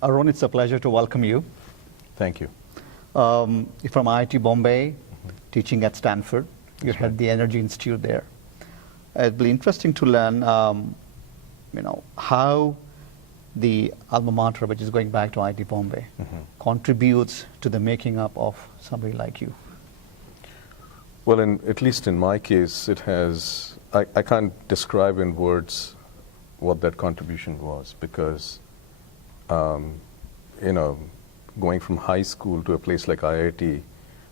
Arun, it's a pleasure to welcome you. Thank you. You're from IIT Bombay, teaching at Stanford. You head the Energy Institute there. It'd be interesting to learn, how the alma mater, which is going back to IIT Bombay, contributes to the making up of somebody like you. Well, at least in my case, it has, I can't describe in words what that contribution was because, going from high school to a place like IIT,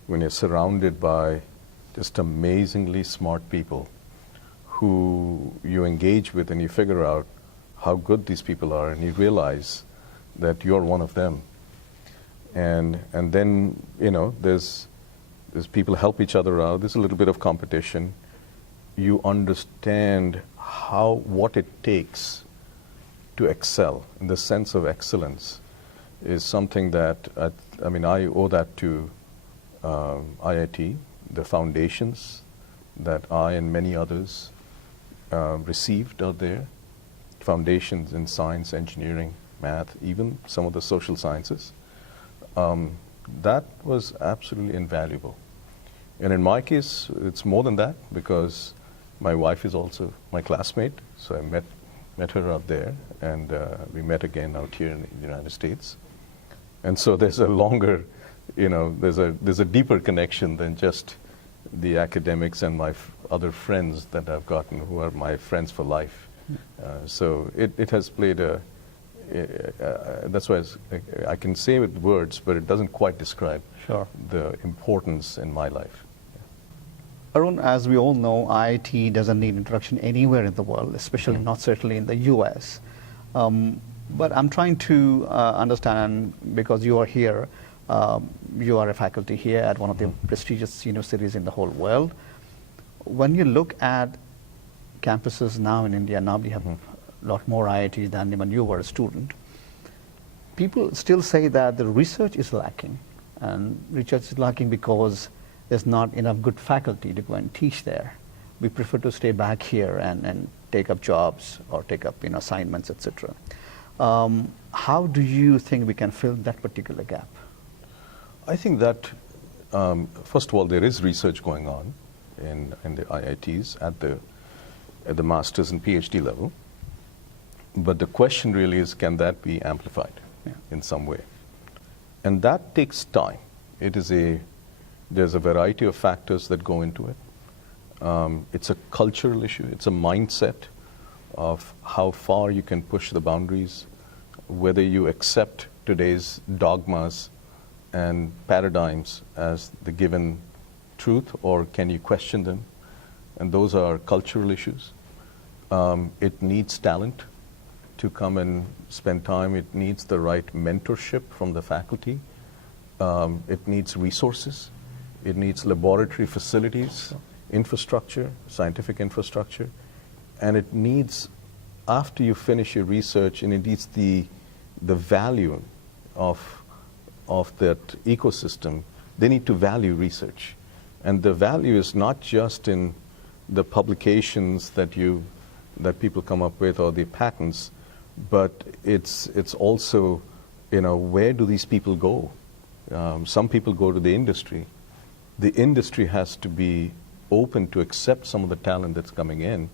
when you're surrounded by just amazingly smart people who you engage with and you figure out how good these people are and you realize that you're one of them. And then, there's people help each other out. There's a little bit of competition. You understand what it takes to excel. And the sense of excellence is something that, I owe that to IIT, the foundations that I and many others received out there, foundations in science, engineering, math, even some of the social sciences. That was absolutely invaluable. And in my case, it's more than that because my wife is also my classmate, so I met her out there, and we met again out here in the United States. And so there's a longer, there's a deeper connection than just the academics and my other friends that I've gotten who are my friends for life. So it has played that's why I can say with words, but it doesn't quite describe the importance in my life. Arun, as we all know, IIT doesn't need introduction anywhere in the world, especially not certainly in the US. But I'm trying to understand, because you are here, you are a faculty here at one of the prestigious universities in the whole world. When you look at campuses now in India, now we have a lot more IITs than when you were a student. People still say that the research is lacking, and research is lacking because there's not enough good faculty to go and teach there. We prefer to stay back here and take up jobs or take up assignments, etc. How do you think we can fill that particular gap? I think that, first of all, there is research going on in the IITs at the master's and PhD level. But the question really is, can that be amplified in some way? And that takes time. There's a variety of factors that go into it. It's a cultural issue. It's a mindset of how far you can push the boundaries, whether you accept today's dogmas and paradigms as the given truth, or can you question them? And those are cultural issues. It needs talent to come and spend time. It needs the right mentorship from the faculty. It needs resources. It needs laboratory facilities, infrastructure, scientific infrastructure. And it needs, after you finish your research, and it needs the value of that ecosystem. They need to value research. And the value is not just in the publications that people come up with or the patents, but it's also, where do these people go? Some people go to the industry. The industry has to be open to accept some of the talent that's coming in,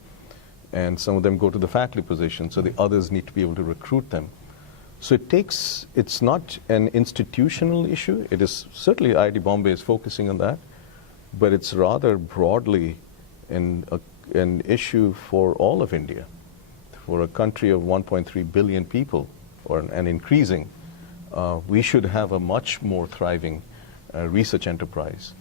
and some of them go to the faculty position, so the others need to be able to recruit them. So it's not an institutional issue. It is certainly IIT Bombay is focusing on that, but it's rather broadly an issue for all of India. For a country of 1.3 billion people, and increasing, we should have a much more thriving research enterprise.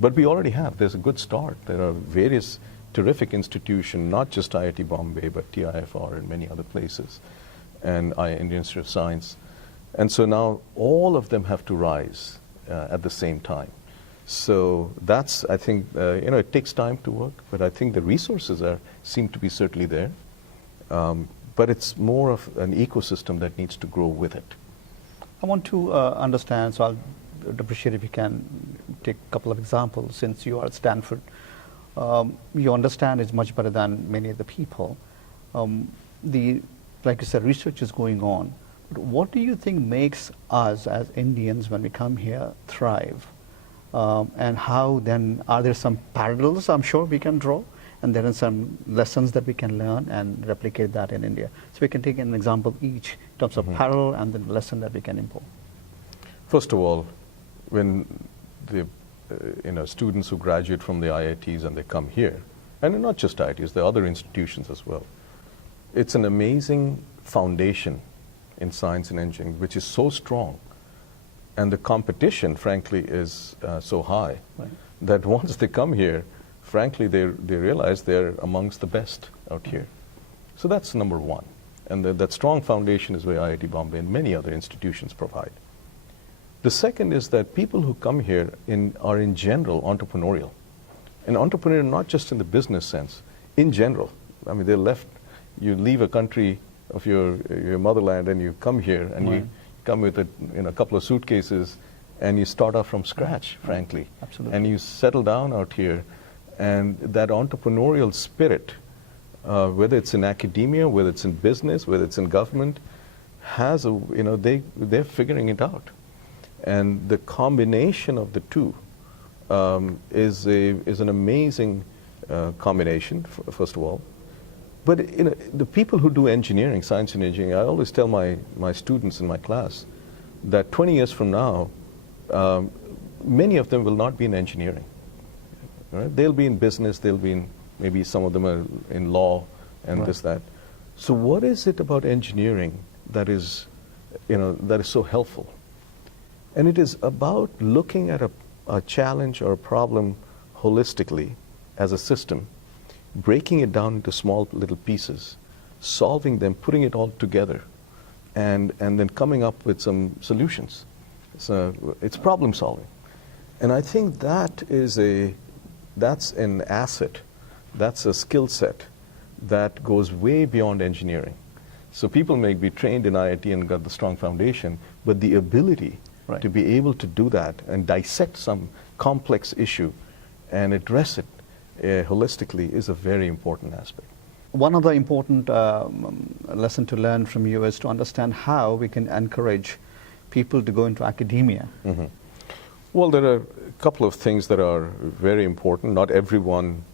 But we already have. There's a good start. There are various terrific institutions, not just IIT Bombay, but TIFR and many other places, and Indian Institute of Science. And so now all of them have to rise at the same time. So that's, I think, it takes time to work, but I think the resources seem to be certainly there. But it's more of an ecosystem that needs to grow with it. I want to understand, so I'd appreciate if you can take a couple of examples. Since you are at Stanford, you understand it much better than many of the people. Like you said, research is going on, But what do you think makes us as Indians, when we come here, thrive? And how then, are there some parallels I'm sure we can draw? And there are some lessons that we can learn and replicate that in India. So we can take an example each in terms of parallel and the lesson that we can import. First of all, when the students who graduate from the IITs and they come here, and not just IITs, there are other institutions as well, it's an amazing foundation in science and engineering, which is so strong. And the competition, frankly, is so high that once they come here, frankly, they realize they're amongst the best out here. So that's number one. And that strong foundation is where IIT Bombay and many other institutions provide. The second is that people who come here are in general entrepreneurial. And entrepreneurial not just in the business sense, in general. I mean, you leave a country of your motherland and you come here and you come with a couple of suitcases and you start off from scratch, frankly. Absolutely. And you settle down out here. And that entrepreneurial spirit, whether it's in academia, whether it's in business, whether it's in government, they're figuring it out. And the combination of the two is an amazing combination, first of all. But the people who do engineering, science and engineering, I always tell my students in my class that 20 years from now, many of them will not be in engineering. Right? They'll be in business, they'll be in, maybe some of them are in law and this, that. So what is it about engineering that is so helpful? And it is about looking at a challenge or a problem holistically as a system, breaking it down into small little pieces, solving them, putting it all together, and then coming up with some solutions. So it's problem solving. And I think that's an asset, that's a skill set that goes way beyond engineering. So people may be trained in IIT and got the strong foundation, but the ability to be able to do that and dissect some complex issue and address it holistically is a very important aspect. One of the important lesson to learn from you is to understand how we can encourage people to go into academia. Well, there are a couple of things that are very important. Not everyone,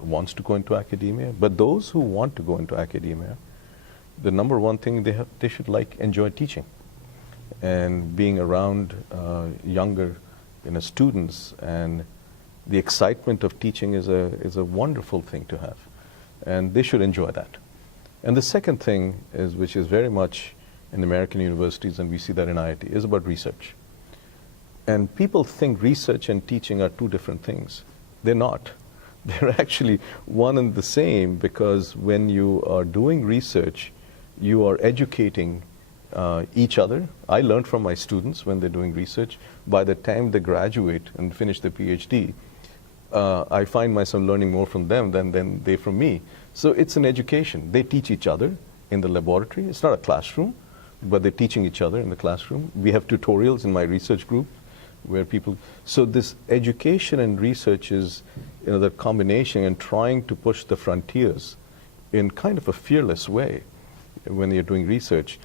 wants to go into academia, but those who want to go into academia, the number one thing they should enjoy teaching, and being around younger, students, and the excitement of teaching is a wonderful thing to have, and they should enjoy that. And the second thing which is very much in American universities, and we see that in IIT, is about research. And people think research and teaching are two different things. They're not. They're actually one and the same, because when you are doing research, you are educating each other. I learned from my students when they're doing research. By the time they graduate and finish their PhD, I find myself learning more from them than they from me. So it's an education. They teach each other in the laboratory. It's not a classroom, but they're teaching each other in the classroom. We have tutorials in my research group where people, so this education and research is, the combination, and trying to push the frontiers in kind of a fearless way when you're doing research.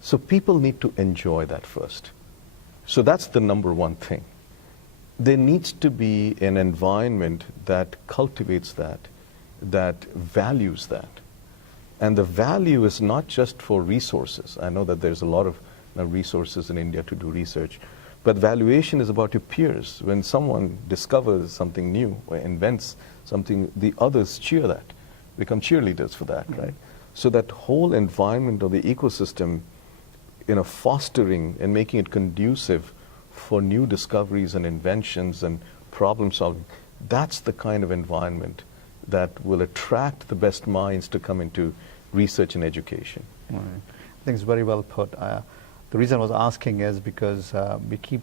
So people need to enjoy that first. So that's the number one thing. There needs to be an environment that cultivates that values that. And the value is not just for resources. I know that there's a lot of resources in India to do research, but valuation is about your peers. When someone discovers something new or invents something, the others cheer that, become cheerleaders for that, right? So that whole environment of the ecosystem, fostering and making it conducive for new discoveries and inventions and problem solving, that's the kind of environment that will attract the best minds to come into research and education. Right. I think it's very well put. The reason I was asking is because we keep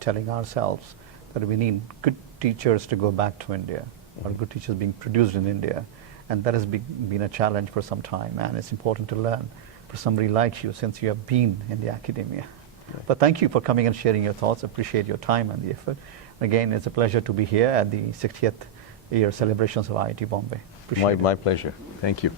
telling ourselves that we need good teachers to go back to India, or good teachers being produced in India, and that has been a challenge for some time, and it's important to learn for somebody like you, since you have been in the academia. Right. But thank you for coming and sharing your thoughts. Appreciate your time and the effort. Again, it's a pleasure to be here at the 60th year celebrations of IIT Bombay. My pleasure. Thank you.